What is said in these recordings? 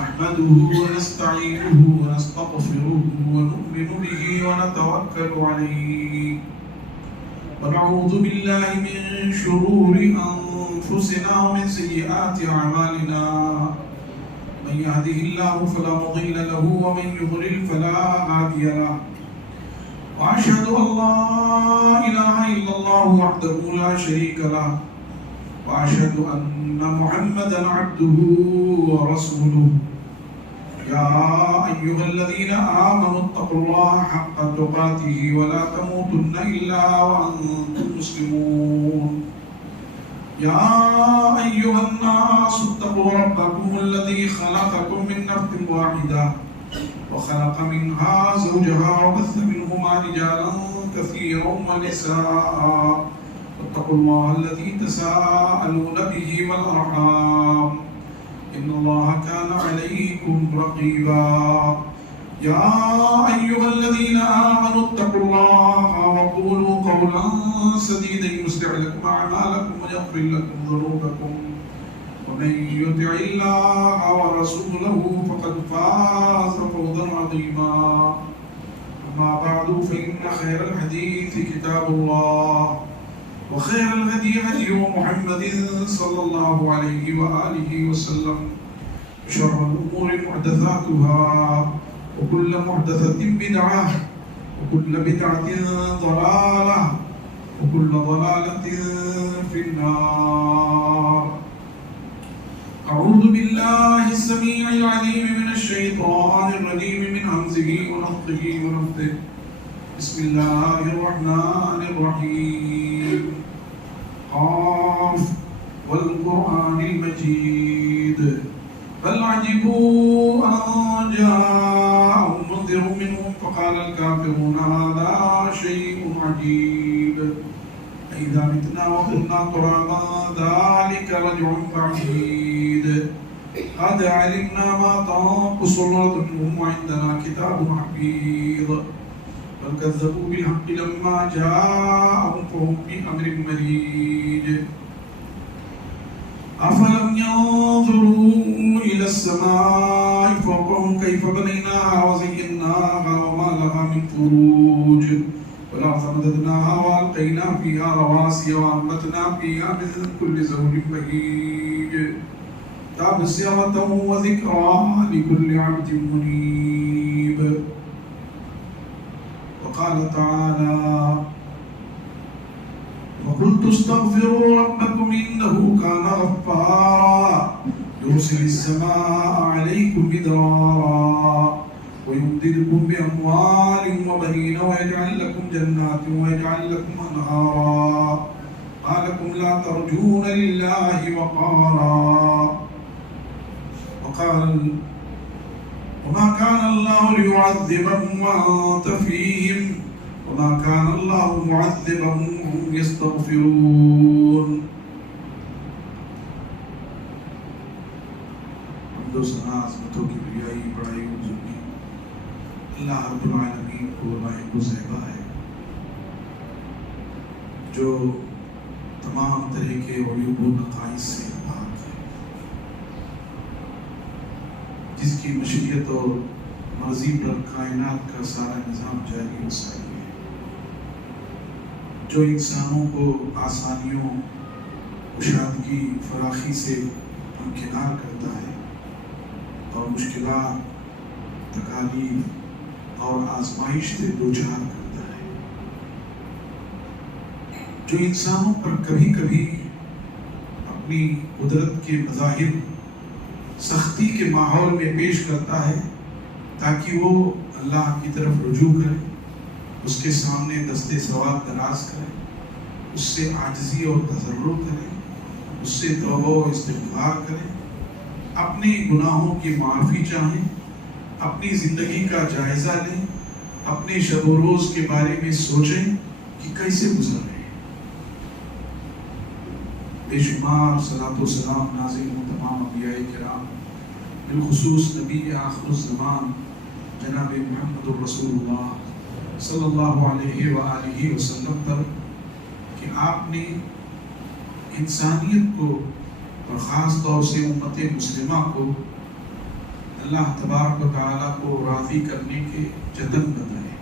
نحمده ونستعينه ونستغفره ونؤمن به ونتوكل عليه ونعوذ بالله من شرور أنفسنا ومن سيئات أعمالنا من يهده الله فلا مضل له ومن يضلل فلا هادي له وأشهد أن لا إله إلا الله وحده لا شريك له وأشهد أن محمدا عبده ورسوله يا أيها الذين آمنوا اتقوا الله حق تقاته ولا تموتن إلا وأنتم مسلمون يا أيها الناس اتقوا ربكم الذي خلقكم من نفس واحدة وخلق منها زوجها وبث منهما رجالا كثيرا ونساء واتقوا الله الذي تساءلون به والأرحام إن الله كان عليكم رقيبا يا أيها الذين آمنوا اتقوا الله وقولوا قولا سديدا يصلح لكم أعمالكم ويغفر لكم ذنوبكم ومن يطع الله ورسوله فقد فاز فوزا عظيما أما بعد فإن خير الحديث كتاب الله وخير الهدي هدي محمد صلى الله عليه وآله وسلم شر الأمور محدثاتها وكل محدثة بدعة وكل بدعة ضلالة وكل ضلالة في النار. أعوذ بالله السميع العليم من الشيطان الرجيم من همزه ونفخه ونفثه. بسم الله الرحمن الرحيم. قاف والقرآن المجيد بل عجبوا أن جاءهم منذر منهم فقال الكافرون هذا شيء عجيب أإذا متنا وكنا ترابا ذلك رجع بعيد قد علمنا ما تنقص الأرض منهم وعندنا كتاب حفيظ بل كذبوا بالحق لما جاءهم فهم في أمر مريج أفلم ينظروا إلى السماء فوقهم كيف بنيناها وزيناها وما لها من فروج والأرض مددناها وألقينا فيها رواسي وأنبتنا فيها من كل زوج بهيج تبصرة وذكرى لكل عبد منيب. وقال تعالى وقلت استغفروا ربكم إنه كان غفارا يرسل السماء عليكم مدرارا ويمددكم بأموال وبنين ويجعل لكم جنات ويجعل لكم أنهارا ما لكم لا ترجون لله وقارا. وقال وما كان الله ليعذبهم وأنت فيهم وما كان الله معذبهم وهم يستغفرون. حمد و ثنا عظمتوں کی بڑائی بڑائی بزرگی اللہ رب العالمین کو لاحق و زیبا ہے جو تمام طرح کے عیوب و نقائص سے پاک ہے، جس کی مشیت اور مرضی پر کائنات کا سارا نظام جاری و ساری ہے، جو انسانوں کو آسانیوں کشادگی فراخی سے ہمکنار کرتا ہے اور مشکلات تکالیف اور آزمائش سے دوچار کرتا ہے، جو انسانوں پر کبھی کبھی اپنی قدرت کے مظاہر سختی کے ماحول میں پیش کرتا ہے تاکہ وہ اللہ کی طرف رجوع کرے، اس کے سامنے دست ثواب دراز کرے، اس سے عاجزی اور تضرع کرے، اس سے توبہ و استغفار کرے، اپنے گناہوں کی معافی چاہیں، اپنی زندگی کا جائزہ لیں، اپنے شب و روز کے بارے میں سوچیں کہ کیسے گزر رہے ہیں۔ بے شمار صلاۃ و سلام نازل ہوں تمام انبیاء کرام، بالخصوص نبی آخر الزمان جناب محمد رسول اللہ صلی اللہ علیہ وآلہ وسلم پر کہ آپ نے انسانیت کو اور خاص طور سے امت مسلمہ کو اللہ تبارک و تعالیٰ کو راضی کرنے کے جتن بتائے،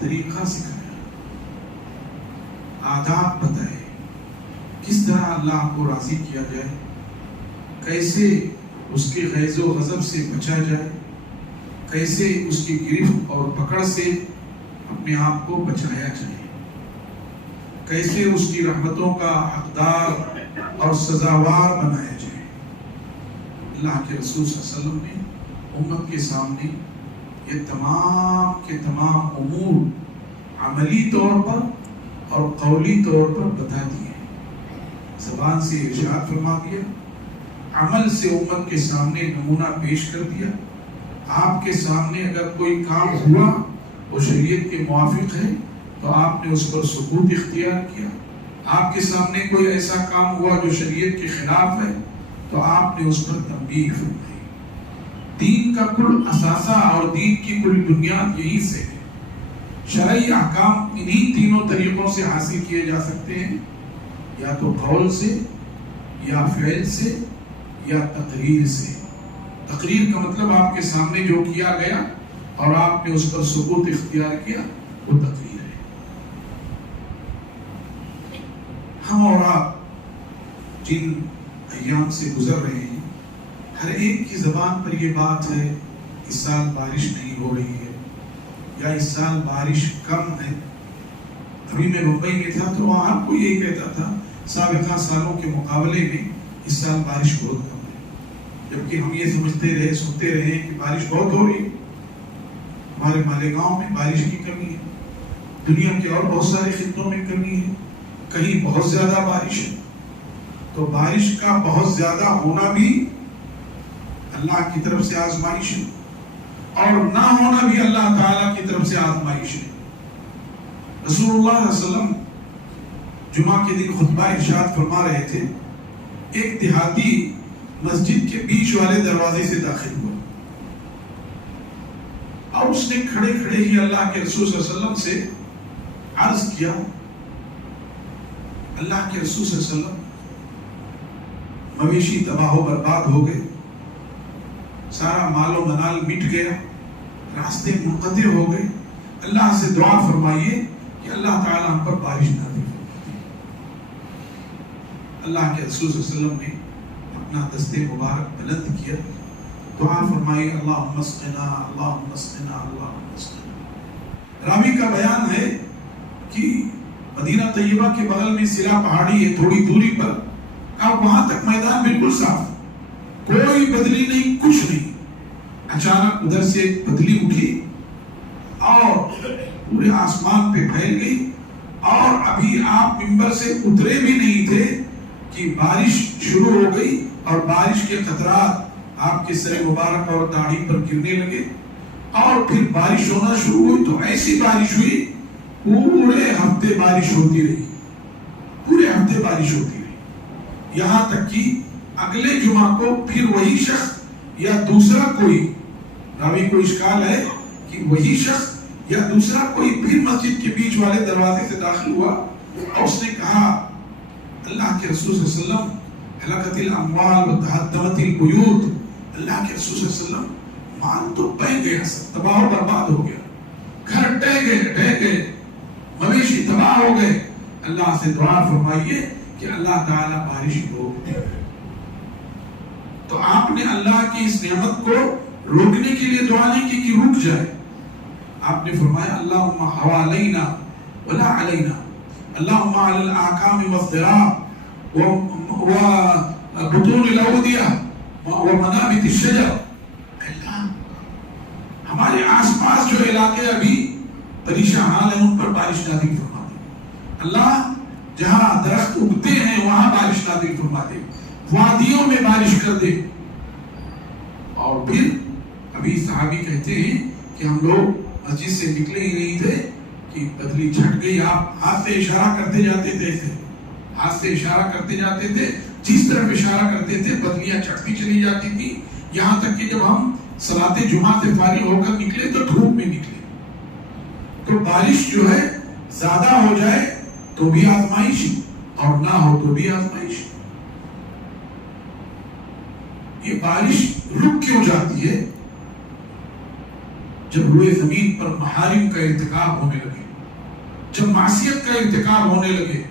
طریقہ سکھائے، آداب بتائے، کس طرح اللہ کو راضی کیا جائے، کیسے اس کے غیظ و غضب سے بچا جائے، کیسے اس کی گرفت اور پکڑ سے اپنے آپ کو بچایا جائے، کیسے اس کی رحمتوں کا حقدار اور سزاوار بنایا جائے۔ اللہ کے رسول صلی اللہ علیہ وسلم نے امت کے سامنے یہ تمام کے تمام امور عملی طور پر اور قولی طور پر بتا دیے، زبان سے ارشاد فرما دیا، عمل سے امت کے سامنے نمونہ پیش کر دیا۔ آپ کے سامنے اگر کوئی کام ہوا وہ شریعت کے موافق ہے تو آپ نے اس پر سکوت اختیار کیا، آپ کے سامنے کوئی ایسا کام ہوا جو شریعت کے خلاف ہے تو آپ نے اس پر تنبیہ فرمائی۔ دین کا کل اثاثہ اور دین کی کل بنیاد یہی سے ہے۔ شرعی احکام انہی تینوں طریقوں سے حاصل کیے جا سکتے ہیں، یا تو قول سے، یا فعل سے، یا تقریر سے۔ تقریر کا مطلب آپ کے سامنے جو کیا گیا اور آپ نے اس پر سکوت اختیار کیا، وہ تقریر ہے۔ ہم اور آپ جن ایام سے گزر رہے ہیں، ہر ایک کی زبان پر یہ بات ہے اس سال بارش نہیں ہو رہی ہے، یا اس سال بارش کم ہے۔ ابھی میں ممبئی میں تھا تو وہاں ہر کوئی یہ کہتا تھا سابقہ سالوں کے مقابلے میں اس سال بارش بہت کم ہے، جبکہ ہم یہ سمجھتے رہے، سنتے رہے کہ بارش بہت ہو رہی ہے۔ ہمارے مالیگاؤں میں بارش کی کمی ہے، دنیا کے اور بہت سارے خطوں میں کمی ہے، کہیں بہت زیادہ بارش ہے۔ تو بارش کا بہت زیادہ ہونا بھی اللہ کی طرف سے آزمائش ہے، اور نہ ہونا بھی اللہ تعالیٰ کی طرف سے آزمائش ہے۔ رسول اللہ صلی اللہ علیہ وسلم جمعہ کے دن خطبہ ارشاد فرما رہے تھے، ایک دیہاتی مسجد کے بیچ والے دروازے سے داخل ہوا اور اس نے کھڑے کھڑے ہی اللہ کے رسول صلی اللہ علیہ وسلم سے عرض کیا، اللہ کے رسول صلی اللہ علیہ وسلم، مویشی تباہ و برباد ہو گئے، سارا مال و منال مٹ گیا، راستے منقطع ہو گئے، اللہ سے دعا فرمائیے کہ اللہ تعالیٰ ہم پر بارش نازل فرمائے۔ اللہ کے رسول صلی اللہ علیہ وسلم نے اپنا دست مبارک بلند کیا، دعا فرمائی، اللہم اسقنا اللہم اسقنا اللہم اسقنا۔ راوی کا بیان ہے کہ مدینہ طیبہ کے بغل میں سلا پہاڑی ہے، تھوڑی دوری پر، اب وہاں تک میدان بالکل صاف، کوئی بدلی نہیں، کچھ نہیں۔ اچانک ادھر سے ایک بدلی اٹھی اور پورے آسمان پہ پھیل گئی، اور ابھی آپ منبر سے اترے بھی نہیں تھے کہ بارش شروع ہو گئی، اور بارش کے قطرات آپ کے سر مبارک اور داڑھی پر گرنے لگے، اور پھر بارش ہونا شروع ہوئی تو ایسی بارش ہوئی، پورے ہفتے بارش ہوتی رہی، پورے ہفتے بارش ہوتی رہی، یہاں تک کہ اگلے جمعہ کو پھر وہی شخص یا دوسرا کوئی، راوی کو اشکال ہے کہ وہی شخص یا دوسرا کوئی پھر مسجد کے بیچ والے دروازے سے داخل ہوا، اور اس نے کہا، اللہ کے رسول صلی اللہ علیہ وسلم، ہلکت الاموال وتہدمت البیوت، اللہ کے رسول صلی اللہ علیہ وسلم، مال تو بہ گیا، سب تباہ و برباد ہو گیا، گھر ڈہ گئے، مویشی تباہ ہو گئے، اللہ سے دعا فرمائیے کہ اللہ تعالیٰ بارش روک دے۔ تو آپ نے اللہ کی اس نعمت کو روکنے کے لیے دعا نہیں کی کہ رک جائے، آپ نے فرمایا اللہم حوالینا ولا علینا، اللہم علی الاحکام والضراب وبطون الاودیہ ومنابت الشجر، اللہ ہمارے آس پاس جو علاقے ابھی پریشان حال ہیں ان پر بارش نازل فرما دے، اللہ جہاں درخت اگتے ہیں وہاں بارش نازل فرما دے، وادیوں میں بارش کر دے۔ اور پھر ابھی صحابی کہتے ہیں کہ ہم لوگ مسجد سے نکلے ہی نہیں تھے کہ بدلی چھٹ گئی، آپ ہاتھ سے اشارہ کرتے جاتے تھے، ہاتھ سے اشارہ کرتے جاتے تھے، جس طرف اشارہ کرتے تھے بدلیاں چھٹتی چلی جاتی تھی، یہاں تک کہ جب ہم صلاۃ جمعہ سے فارغ ہو کر نکلے تو دھوپ میں نکلے۔ تو بارش جو ہے زیادہ ہو جائے تو بھی آزمائش اور نہ ہو تو بھی آزمائش۔ یہ بارش رک کیوں جاتی ہے؟ جب روئے زمین پر محارم کا ارتکاب ہونے لگے، جب معصیت کا ارتکاب ہونے لگے،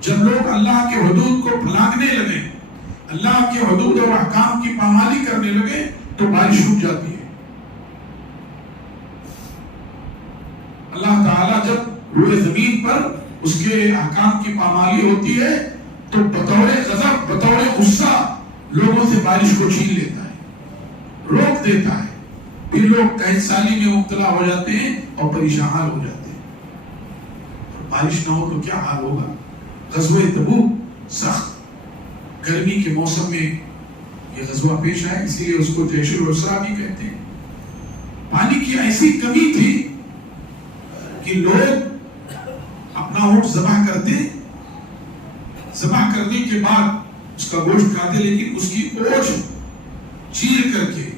جب لوگ اللہ کے حدود کو پھلانگنے لگے، اللہ کے حدود اور احکام کی پامالی کرنے لگے، تو بارش رک جاتی ہے۔ اللہ تعالیٰ جب روئے زمین پر اس کے احکام کی پامالی ہوتی ہے تو بطور غضب، بطور غصہ لوگوں سے بارش کو چھین لیتا ہے، روک دیتا ہے، پھر لوگ قحط سالی میں مبتلا ہو جاتے ہیں اور پریشان ہو جاتے ہیں۔ بارش نہ ہو تو کیا حال ہوگا؟ غزوہ تبوک سخت گرمی کے موسم میں یہ غزوہ پیش آیا، اسی لیے اس کو جیش العسرہ بھی کہتے ہیں۔ پانی کی ایسی کمی تھی کہ لوگ اپنا اونٹ ذبح کرتے، ذبح کرنے کے بعد اس کا گوشت کھاتے، لیکن اس کی پوچھ چیر کر کے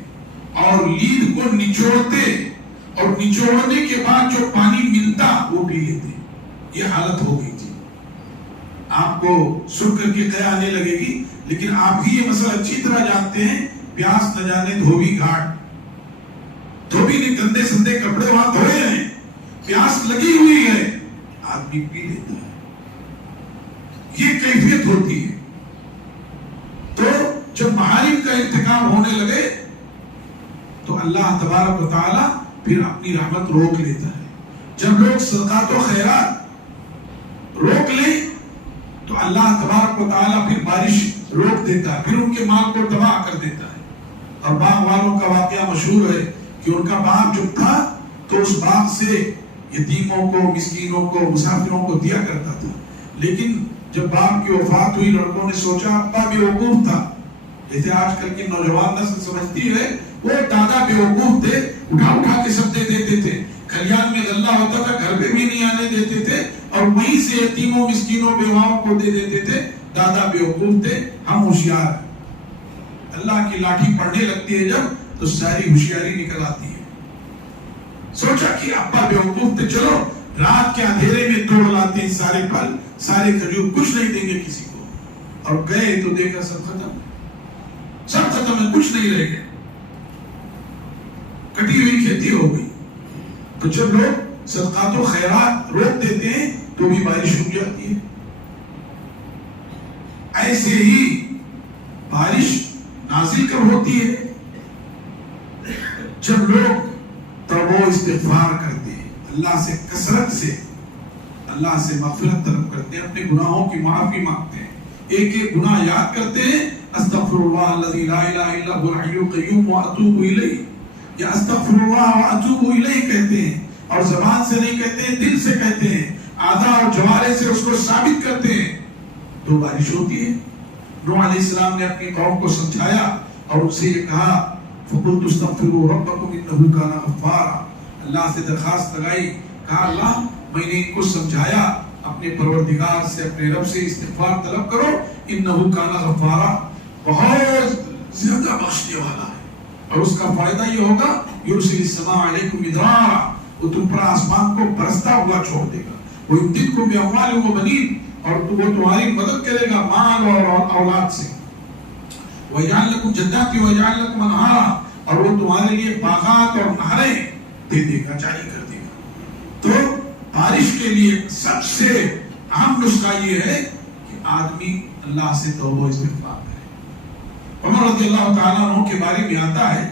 اور لید کو نچوڑتے، اور نچوڑنے کے بعد جو پانی ملتا وہ پی لیتے۔ یہ حالت ہو گئی تھی۔ آپ کو سن کر کے قیا آنے لگے گی، لیکن آپ بھی یہ مسئلہ اچھی طرح جانتے ہیں۔ پیاس نہ جانے دھوبی گھاٹ، دھوبی نے گندے سندے کپڑے وہاں دھوئے ہیں، پیاس لگی ہوئی ہے، آدمی پی لیتا ہے۔ یہ کیفیت ہوتی ہے۔ تو جب محارم کا ارتکاب ہونے لگے تو اللہ تبارک و تعالی پھر اپنی رحمت روک لیتا ہے۔ جب لوگ صدقات و خیرات روک لیں تو اللہ تبارک و تعالی پھر بارش روک دیتا ہے، پھر ان کے مال کو تباہ کر دیتا ہے۔ اور باغ والوں کا واقعہ مشہور ہے کہ ان کا باغ جب تھا تو اس باغ سے یتیموں کو، مسکینوں کو، مسافروں کو دیا کرتا تھا، لیکن جب باپ کی وفات ہوئی لڑکوں نے سوچا ابا بیوقوف تھا، جیسے آج کل کی نوجوان نسل سمجھتی ہے، وہ دادا بیوقوف تھے، اٹھا کے سب دے دیتے تھے، کھلیان میں غلہ ہوتا تھا گھر پہ بھی نہیں آنے دیتے تھے، اور وہیں سے یتیموں، مسکینوں، بیواؤں کو دے دیتے تھے۔ دادا بیوقوف تھے، ہم ہوشیار ہیں۔ اللہ کی لاٹھی پڑنے لگتی ہے جب، تو ساری ہوشیاری نکل آتی ہے۔ سوچا کہ ابا بیوقوف تھے، چلو رات کے اندھیرے میں توڑ لاتے ہیں سارے پھل، سارے کھجور، کچھ نہیں دیں گے کسی کو۔ اور گئے تو دیکھا سب ختم، سب ختم ہے، کچھ نہیں رہ گیا، کٹی ہوئی کھیتی ہو گئی۔ تو جب لوگ صدقات و خیرات روک دیتے ہیں تو بھی بارش رک جاتی ہے۔ ایسے ہی بارش نازل کب ہوتی ہے؟ جب لوگ توبہ و استغفار کرتے ہیں، اللہ سے کثرت سے اللہ سے مغفرت طلب کرتے ہیں، اپنے گناہوں کی معافی مانگتے ہیں، ایک ایک گناہ یاد کرتے ہیں، استغفر اللہ الذی لا الہ الا هو الحی القیوم واتوب الیہ، یا استغفر اللہ واتوب الیہ کہتے ہیں، اور زبان سے نہیں کہتے ہیں، دل سے کہتے ہیں، اعضاء اور جوارح سے اس کو ثابت کرتے ہیں، تو بارش ہوتی ہے۔ نوح علیہ السلام نے اپنی قوم کو سمجھایا اور ان سے یہ کہا فَقُلْتُ اسْتَغْفِرُوا رَبَّكُمْ إِنَّهُ كَانَ غَفَّارًا، اللہ سے درخواست لگائی، کہا اللہ میں نے ان کو سمجھایا، اپنے پروردگار سے، اپنے رب سے استغفار طلب کرو، إِنَّهُ كَانَ غَفَّارًا، بہت زیادہ بخشنے والا ہے، اور اس کا فائدہ یہ ہوگا يُرْسِلِ السَّمَاءَ عَلَيْكُمْ مِدْرَارًا، وہ تم پر آسمان کو برستا ہوا چھوڑ دے گا، وَيُمْدِدْكُمْ بِأَمْوَالٍ وَبَنِينَ، اور وہ تمہاری مدد کرے گا مال اور اولاد سے، وَيَجْعَلْ لَكُمْ جَنَّاتٍ وَيَجْعَلْ لَكُمْ أَنْهَارًا، اور وہ تمہارے لیے باغات اور نہریں دے دے گا، جاری کر دے گا۔ تو بارش کے لیے سب سے اہم نسخہ یہ ہے کہ آدمی اللہ سے توبہ و استغفار کرے۔ عمر رضی اللہ تعالیٰ عنہ کے بارے میں آتا ہے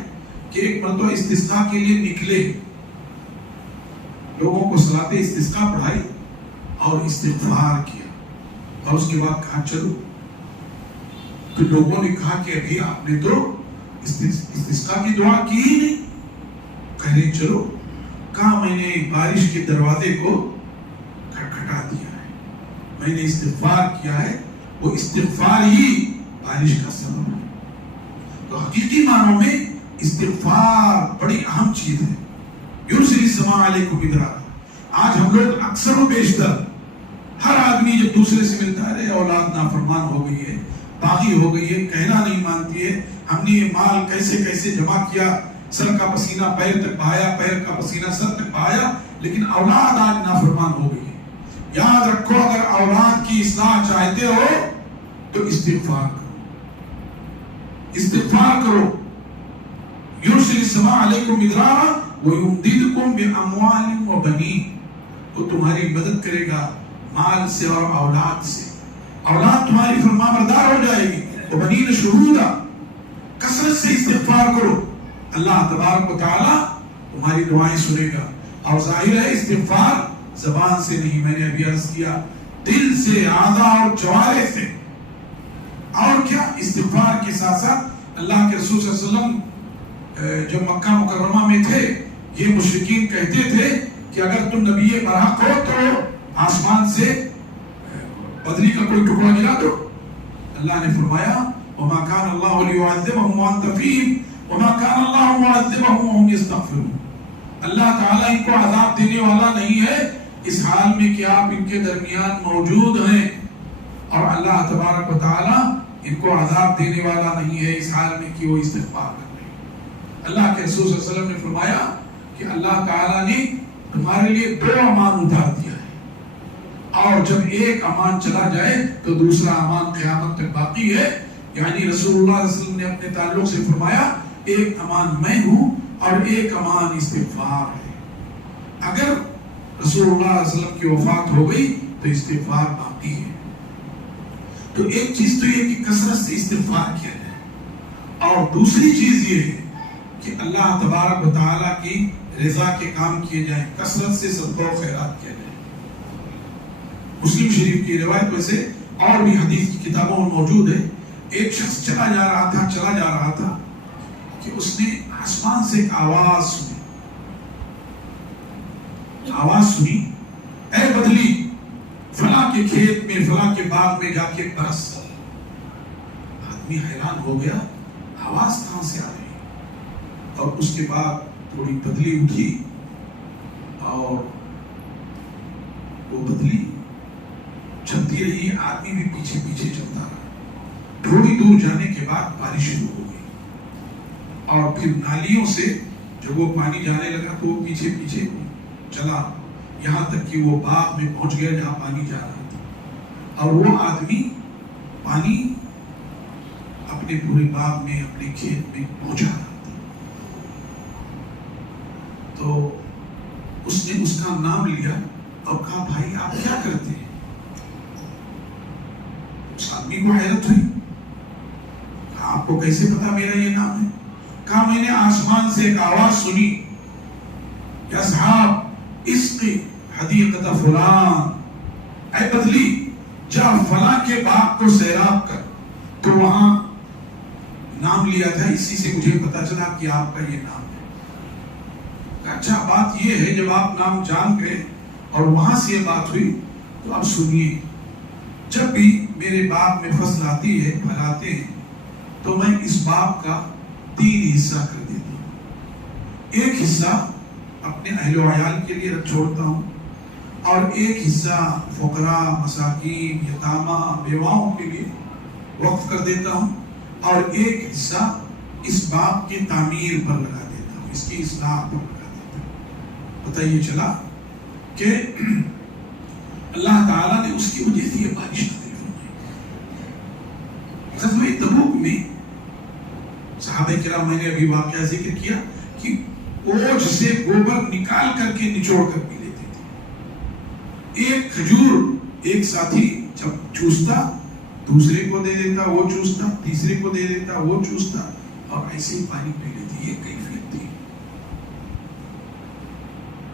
کہ ایک مرتبہ استسقاء کے لیے نکلے، لوگوں کو صلاۃ استسقاء پڑھائی اور استغفار کیا، اور اس کے بعد کہا چلو۔ پھر لوگوں نے کہا کہ ابھی آپ نے تو استسقاء کی دعا کی ہی نہیں، کہہ رہے چلو۔ کہا میں نے بارش کے دروازے کو کھٹکھٹا دیا ہے، میں نے استغفار کیا ہے، وہ استغفار ہی بارش کا سبب ہے۔ تو حقیقی معنوں میں استغفار بڑی اہم چیز ہے۔ یرسل السماء علیکم مدرارا، آج ہم لوگ اکثر و بیشتر ہر آدمی جب دوسرے سے ملتا ہے اولاد نافرمان ہو گئی ہے، باغی ہو گئی ہے، کہنا نہیں مانتی ہے، ہم نے یہ مال کیسے کیسے جمع کیا، سر کا پسینہ پیر تک بہایا، پیر کا پسینہ سر تک بہایا، لیکن اولاد آج نافرمان ہو گئی ہے۔ یاد رکھو اگر اولاد کی اصلاح چاہتے ہو تو استغفار کرو، استغفار کرو. یرسل السماء علیکم مدرارا ویمددکم باموال وبنین، وہ تمہاری مدد کرے گا مال سے اور اولاد سے. اولاد تمہاری فرمانبردار ہو جائے گی. وبنین شہودا، کثرت سے استغفار کرو، اللہ تبارک و تعالی تمہاری دعائیں سنے گا. اور ظاہر ہے استغفار زبان سے نہیں، میں نے ابھی عرض کیا دل سے، اعضاء اور جوارح سے. اور کیا استغفار کے ساتھ ساتھ اللہ کے رسول صلی اللہ علیہ وسلم جب مکہ مکرمہ میں تھے، یہ مشرکین کہتے تھے کہ اگر تم نبی برحق ہو تو آسمان سے بدلی کا کوئی ٹکڑا گرا دو. اللہ نے فرمایا وما كان الله ليعذبهم وانت فيهم وما كان الله معذبهم وهم يستغفرون. اللہ تعالیٰ ان کو عذاب دینے والا نہیں ہے اس حال میں کہ آپ ان کے درمیان موجود ہیں، اور اللہ تبارک و تعالیٰ ان کو عذاب دینے والا نہیں ہے اس حال میں کہ وہ استغفار کر رہے ہیں. اللہ کے رسول صلی اللہ علیہ وسلم نے فرمایا کہ اللہ تعالیٰ نے تمہارے لیے 2 امان اتار دیا ہے، اور جب ایک امان چلا جائے تو دوسرا امان قیامت تک باقی ہے. یعنی رسول اللہ صلی اللہ علیہ وسلم نے اپنے تعلق سے فرمایا ایک امان میں ہوں اور ایک امان استغفار ہے. اگر رسول اللہ صلی اللہ علیہ وسلم کی وفات ہو گئی تو استغفار باقی ہے. تو ایک چیز تو یہ کہ کثرت سے استغفار کیا جائے، اور دوسری چیز یہ ہے کہ اللہ تبارک و تعالیٰ کی رضا کے کام کیے جائیں، کثرت سے صدقہ و خیرات کیا جائے. مسلم شریف کی روایت میں سے اور بھی حدیث کی کتابوں میں موجود ہے، ایک شخص چلا جا رہا تھا کہ اس نے آسمان سے ایک آواز سنی، اے بدلی فلاں کے کھیت میں فلاں کے باغ میں جا کے برس. آدمی حیران ہو گیا آواز کہاں سے آ رہی، اور اس کے بعد تھوڑی بدلی اٹھی اور وہ بدلی چلتی رہی، آدمی بھی پیچھے پیچھے چلتا رہا. تھوڑی دور جانے کے بعد بارش شروع ہو گئی، اور پھر نالیوں سے جب وہ پانی جانے لگا تو وہ پیچھے پیچھے چلا، یہاں تک کہ وہ باغ میں پہنچ گیا جہاں پانی جا رہا تھا. اور وہ آدمی پانی اپنے پورے باغ میں، اپنے کھیت میں پہنچا رہا تھا. تو اس نے اس کا نام لیا اور کہا بھائی آپ کیا کرتے ہیں؟ اس آدمی کو حیرت ہوئی، آپ کو کیسے پتا میرا یہ نام ہے؟ کہا میں نے آسمان سے ایک آواز سنی، یا صاحب عشق حدیقت فلان، اے بدلی جا فلاں کے باغ کو سیراب کر. تو وہاں نام لیا تھا، اسی سے مجھے پتا چلا کہ آپ کا یہ نام ہے. اچھا بات یہ ہے جب آپ نام جان گئے اور وہاں سے یہ بات ہوئی تو آپ سنیے، جب بھی میرے باغ میں فصل آتی ہے، پھل آتے ہیں، تو میں اس باغ کا 3 حصہ کر دیتا ہوں. ایک حصہ اپنے اہل و عیال کے لیے رکھ چھوڑتا ہوں، اور ایک حصہ فقراء، مساکین، یتامہ، بیواؤں کے لیے وقف کر دیتا ہوں، اور ایک حصہ اس باغ کی تعمیر پر لگا دیتا ہوں، اس کی اصلاح پر لگا دیتا ہوں. پتہ یہ چلا کہ اللہ تعالیٰ نے اس کی وجہ سے یہ بارش نازل فرمائی. غزوہ تبوک میں صحابہ کرام، میں نے ابھی واقعہ ذکر کیا کہ اوج سے گوبر نکال کر کے نچوڑ کر پی لیتے تھے. ایک کھجور ایک ساتھی جب چوستا دوسرے کو دے دیتا، وہ چوستا تیسرے کو دے دیتا، وہ چوستا، اور ایسے ہی پانی پی لیتے. یہ کیفیت تھی.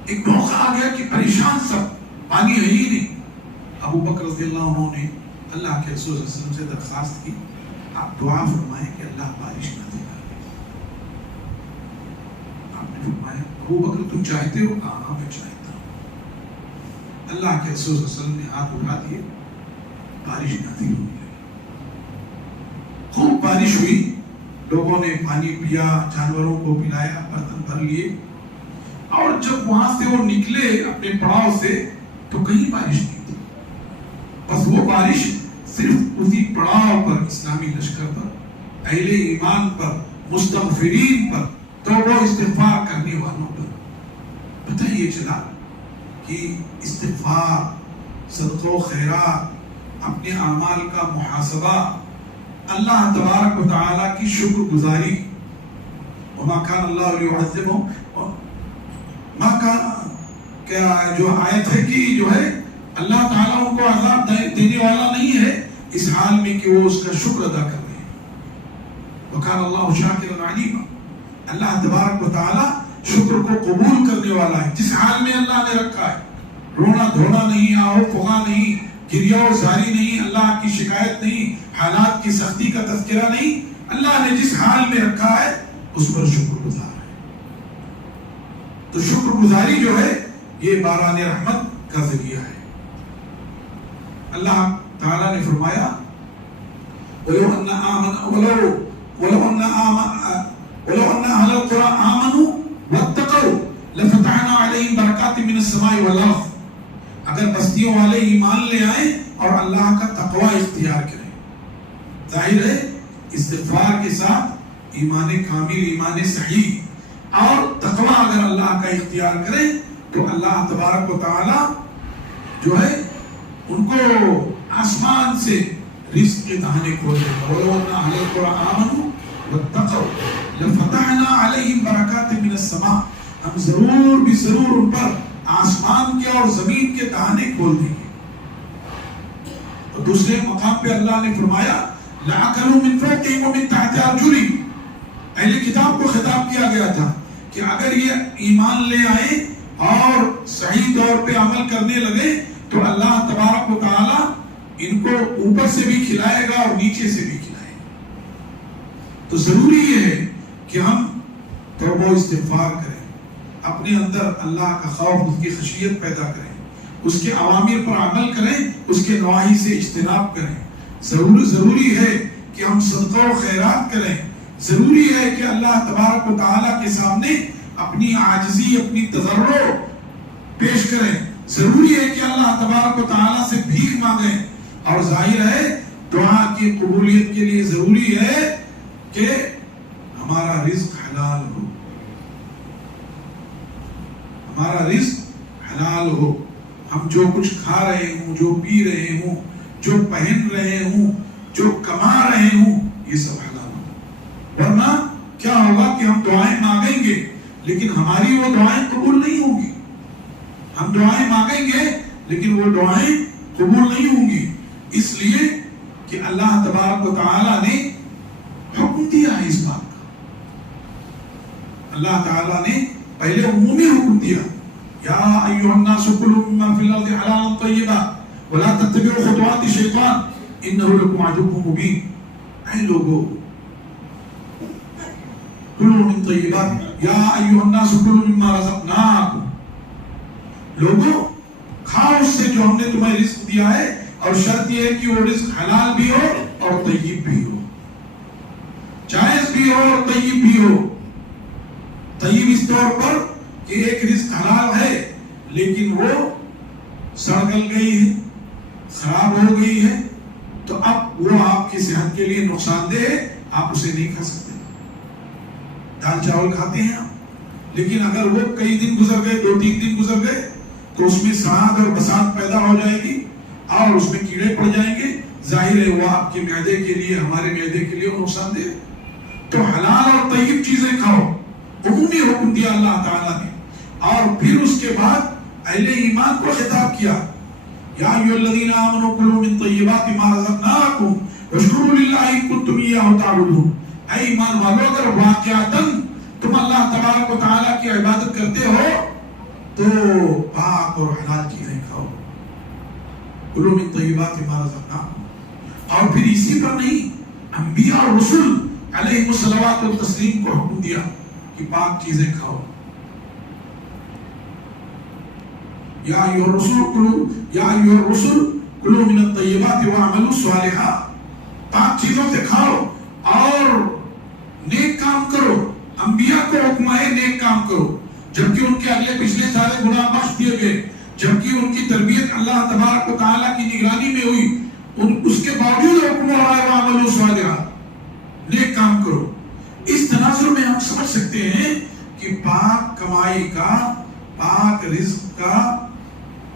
ایک موقع آ گیا کہ پریشان سب، پانی ہے ہی نہیں. ابو بکر رضی اللہ عنہ نے اللہ کے رسول صلی اللہ علیہ وسلم سے درخواست کی آپ دعا فرمائیں کہ اللہ بارش نہ دے. آپ نے فرمایا ابو بکر تم چاہتے ہو؟ ہاں میں چاہتا ہوں. اللہ کے رسول صلی اللہ علیہ وسلم نے ہاتھ اٹھا دیے، بارش نازل ہونے لگی. خوب بارش ہوئی، لوگوں نے پانی پیا، جانوروں کو پلایا، برتن بھر لیے. اور جب وہاں سے وہ نکلے اپنے پڑاؤ سے تو کہیں بارش نہیں تھی. بس وہ بارش صرف اسی پڑاؤ پر، اسلامی لشکر پر، اہل ایمان پر، مستغفرین پر، توبہ استغفار کرنے والوں پر. پتہ یہ چلا کہ استغفار، صدقہ و خیرات، اپنے اعمال کا محاسبہ اللہ تبارک و تعالیٰ کی شکر گزاری. وما کان اللہ لیعذبہم ما کان، کیا جو آیت ہے کہ جو ہے اللہ تعالیٰ ان کو عذاب دینے والا نہیں ہے اس حال میں کہ وہ اس کا شکر ادا کر رہے ہیں. وکان اللہ شاکرا علیما، اللہ تبارک و تعالیٰ شکر کو قبول کرنے والا ہے جس حال میں اللہ نے رکھا ہے. رونا دھونا نہیں، آہو فغاں نہیں، گریہ و زاری نہیں، اللہ کی شکایت نہیں، حالات کی سختی کا تذکرہ نہیں. اللہ نے جس حال میں رکھا ہے اس پر شکر گزار ہے. تو شکر گزاری جو ہے یہ باران رحمت کا ذریعہ ہے. اللہ تعالیٰ نے فرمایا وَلَوْ أَنَّ أَهْلَ الْقُرَىٰ آمَنُوا وَاتَّقَوْا لَفَتَحْنَا عَلَيْهِمْ بَرَكَاتٍ مِّنَ السَّمَاءِ وَالْأَرْضِ. اگر بستیوں والے ایمان لے آئیں اور اللہ کا تقوی اختیار کریں. ظاہر ہے استغفار کے ساتھ ایمان کامل، ایمان صحیح اور تقوی اگر اللہ کا اختیار کریں تو اللہ تبارک و تعالی جو ہے ان کو آسمان سے رزق کے دہانے کھول دے گا. وَلَوْ أَنَّ أَهْلَ الْقُرَىٰ آمَنُوا وَاتَّقَوْا لَفَتَحْنَا عَلَيْهِمْ بَرَكَاتٍ مِّنَ السَّمَاءِ، ہم ضرور بھی ضرور ان پر آسمان کے اور زمین کے دہانے کھول دیں گے. اور دوسرے مقام پہ اللہ نے فرمایا لَأَكَلُوا مِن فَوْقِهِمْ وَمِن تَحْتِ أَرْجُلِهِمْ. اہل کتاب کو خطاب کیا گیا تھا کہ اگر یہ ایمان لے آئیں اور صحیح طور پہ عمل کرنے لگے تو اللہ تبارک و تعالی ان کو اوپر سے بھی کھلائے گا اور نیچے سے بھی کھلائے گا. تو ضروری یہ ہے کہ ہم توبہ و استغفار کریں، اپنے اندر اللہ کا خوف، اس کی خشیت پیدا کریں، اس کے اوامر پر عمل کریں، اس کے نواہی سے اجتناب کریں. ضروری ہے کہ ہم صدقہ و خیرات کریں. ضروری ہے کہ اللہ تبارک و تعالیٰ کے سامنے اپنی عاجزی، اپنی تضرع پیش کریں. ضروری ہے کہ اللہ تبارک و تعالیٰ سے بھیک مانگیں. اور ظاہر ہے دعا کی قبولیت کے لیے ضروری ہے کہ ہمارا رزق حلال ہو، ہمارا رزق حلال ہو. ہم جو کچھ کھا رہے ہوں، جو پی رہے ہوں، جو پہن رہے ہوں، جو کما رہے ہوں، یہ سب حلال ہو. ورنہ کیا ہوگا کہ ہم دعائیں مانگیں گے لیکن ہماری وہ دعائیں قبول نہیں ہوں گی. ہم دعائیں مانگیں گے لیکن وہ دعائیں قبول نہیں ہوں گی، اس لیے کہ اللہ تبارک و تعالیٰ نے حکم دیا ہے اس بات کا. اللہ تعالیٰ نے پہلے عمومی حکم دیا یا ایھا الناس کلوا مما فی الارض حلالا طیبا ولا تتبعوا خطوات الشیطان انہ لکم عدو مبین. اے لوگو کلوا من طیبات یا ایھا الناس کلوا مما رزقناکم، لوگو کھاؤ اس سے جو ہم نے تمہیں رزق دیا ہے، اور شرط یہ ہے کہ وہ رزق حلال بھی ہو اور طیب بھی ہو، جائز بھی ہو اور طیب بھی ہو. طیب اس طور پر کہ ایک رزق حلال ہے لیکن وہ سڑ گل گئی ہے، خراب ہو گئی ہے، تو اب وہ آپ کی صحت کے لیے نقصان دہ ہے، آپ اسے نہیں کھا سکتے. دال چاول کھاتے ہیں آپ، لیکن اگر وہ کئی دن گزر گئے، 2-3 دن گزر گئے تو اس میں سڑاہٹ اور بساط پیدا ہو جائے گی اور اس میں کیڑے پڑ جائیں گے. ظاہر ہے وہ آپ کے معدے کے لیے، ہمارے معدے کے لیے نقصان دہ ہے. تو حلال اور طیب چیزیں کھاؤ، عمومی حکم دیا اللہ تعالیٰ نے. اور پھر اس کے بعد اہل ایمان کو خطاب کیا یا ایھا الذین آمنوا کلوا من طیبات ما رزقناکم واشکروا للہ ان کنتم ایاہ تعبدون. اے ایمان والو اگر واقعتاً تم اللہ تبارک و تعالیٰ کی عبادت کرتے ہو تو پاک اور حلال چیزیں کھاؤ. کلوا من طیبات ما رزقناکم. اور پھر اسی پر نہیں، انبیاء اور رسول علیہ الصلوات والتسلیم کو حکم دیا کہ پاک چیزیں کھاؤ. یا ایھا الرسول کلوا من الطیبات واعملوا صالحا. پاک چیزوں سے کھاؤ اور نیک کام کرو. انبیاء کو حکم ہے نیک کام کرو، جبکہ ان کے اگلے پچھلے سارے گناہ بخش دیے گئے، جبکہ ان کی تربیت اللہ تبارک و تعالیٰ کی نگرانی میں ہوئی، اس کے باوجود حکم ہو رہا ہے واعملوا صالحا، نیک کام کرو. اس تناظر میں ہم سمجھ سکتے ہیں کہ پاک کمائی کا، پاک رزق کا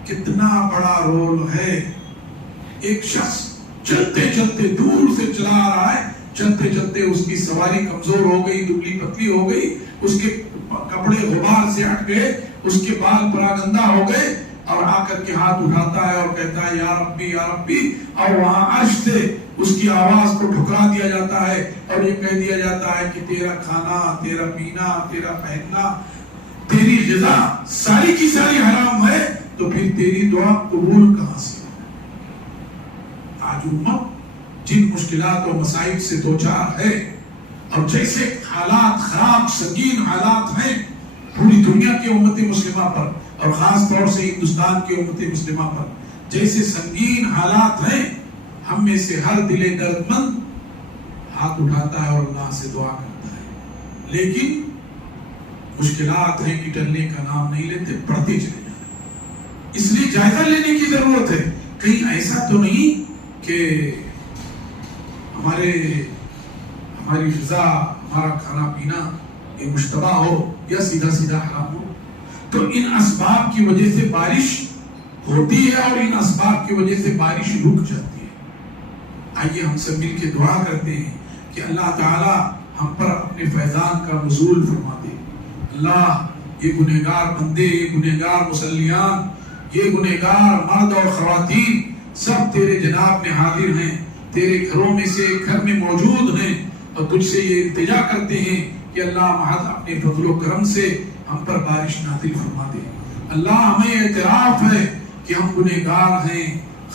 کتنا بڑا رول ہے. ایک شخص چلتے چلتے دور سے چلا آ رہا ہے، چلتے چلتے اس کی سواری کمزور ہو گئی، دبلی پتلی ہو گئی، اس کے کپڑے غبار سے ہٹ گئے، اس کے بال پراگندہ ہو گئے، اور آ کر کے ہاتھ اٹھاتا ہے اور کہتا ہے یا ربی یا ربی، اور وہاں عرش سے اس کی آواز کو ٹھکرا دیا جاتا ہے اور یہ کہہ دیا جاتا ہے کہ تیرا کھانا، تیرا پینا، تیرا پہننا، تیری غذا ساری کی ساری حرام ہے، تو پھر تیری دعا قبول کہاں سے؟ آج امت جن مشکلات اور مصائب سے دوچار ہے، اور جیسے حالات خراب سنگین حالات ہیں پوری دنیا کی امت مسلمہ پر، اور خاص طور سے ہندوستان کی امت مسلمہ پر جیسے سنگین حالات ہیں، ہم میں سے ہر دل درد مند ہاتھ اٹھاتا ہے اور اللہ سے دعا کرتا ہے، لیکن مشکلات ہیں کہ ٹلنے کا نام نہیں لیتے، بڑھتے چلے جاتے ہیں۔ اس لیے جائزہ لینے کی ضرورت ہے، کہیں ایسا تو نہیں کہ ہماری غذا، ہمارا کھانا پینا یہ مشتبہ ہو یا سیدھا سیدھا حرام ہو۔ تو ان اسباب کی وجہ سے بارش ہوتی ہے اور ان اسباب کی وجہ سے بارش رک جاتی ہے۔ آئیے ہم سب مل کے دعا کرتے ہیں کہ اللہ تعالی ہم پر اپنے فیضان کا نزول فرما دے۔ اللہ یہ گنہگار بندے، یہ گنہگار مسلیان، یہ گنہگار مرد اور خواتین سب تیرے جناب میں حاضر ہیں، تیرے گھروں میں سے گھر میں موجود ہیں، اور تجھ سے یہ التجا کرتے ہیں کہ اللہ محض اپنے فضل و کرم سے ہم پر بارش نازل فرما دے۔ اللہ ہمیں اعتراف ہے کہ ہم گنہگار ہیں،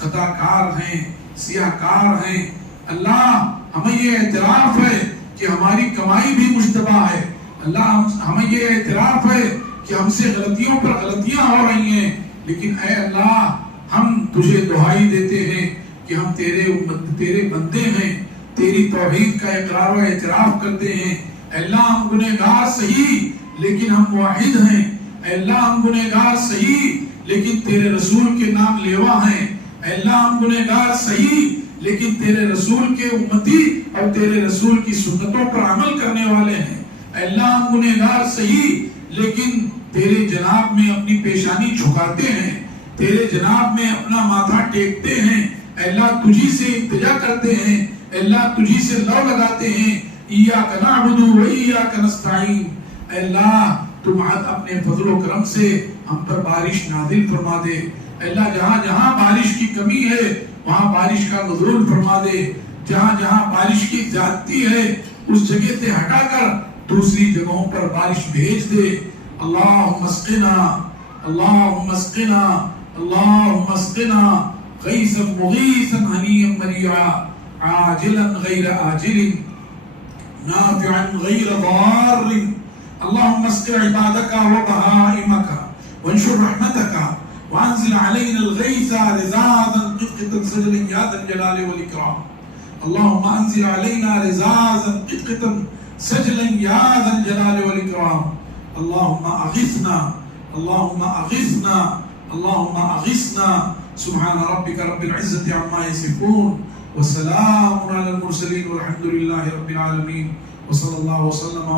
خطا کار ہیں، سیاہ کار ہیں۔ اللہ ہمیں یہ اعتراف ہے کہ ہماری کمائی بھی مشتبہ ہے۔ اللہ ہمیں یہ اعتراف ہے کہ ہم سے غلطیوں پر غلطیاں ہو رہی ہیں، لیکن اے اللہ ہم تجھے دعائی دیتے ہیں کہ ہم تیرے بندے ہیں، تیری توحید کا اقرار و اعتراف کرتے ہیں۔ اے اللہ ہم گنہگار صحیح لیکن ہم موحد ہیں، اے اللہ ہم گنہگار صحیح لیکن تیرے رسول کے نام لیوا ہیں، اے اللہ ہم گنہگار صحیح لیکن تیرے رسول کے امتی اور تیرے رسول کی سنتوں پر عمل کرنے والے ہیں، اے اللہ ہم گنہگار صحیح لیکن تیرے جناب میں اپنی پیشانی جھکاتے ہیں، تیرے جناب میں اپنا ماتھا ٹیکتے ہیں، اے اللہ تجھی سے التجا کرتے ہیں، اے اللہ تجھی سے لو لگاتے ہیں۔ ایاک نعبد و ایاک نستعین، اے اللہ تم اپنے فضل و کرم سے ہم پر بارش نازل فرما دے۔ اے اللہ جہاں جہاں بارش کی کمی ہے وہاں بارش کا نزول فرما دے، جہاں جہاں بارش کی زیادتی ہے اس جگہ سے ہٹا کر دوسری جگہوں پر بارش بھیج دے۔ اللہم اسقنا، اللہم اسقنا، اللہم اسقنا غیثا مغیثا ہنیا مريعا عاجلا غیر آجل نافعا غیر ضار۔ اللهم اسق عبادك وبهائمك وانشر رحمتك وانزل علينا الغيث رزازا قطقطا سجلا يا ذا الجلال والاكرام۔ اللهم انزل علينا رزازا قطقطا سجلا يا ذا الجلال والاكرام۔ اللهم اغثنا، اللهم اغثنا، اللهم اغثنا۔ سبحان ربك رب العزة عما يصفون وسلام على المرسلين والحمد لله رب العالمين وصلى الله وسلم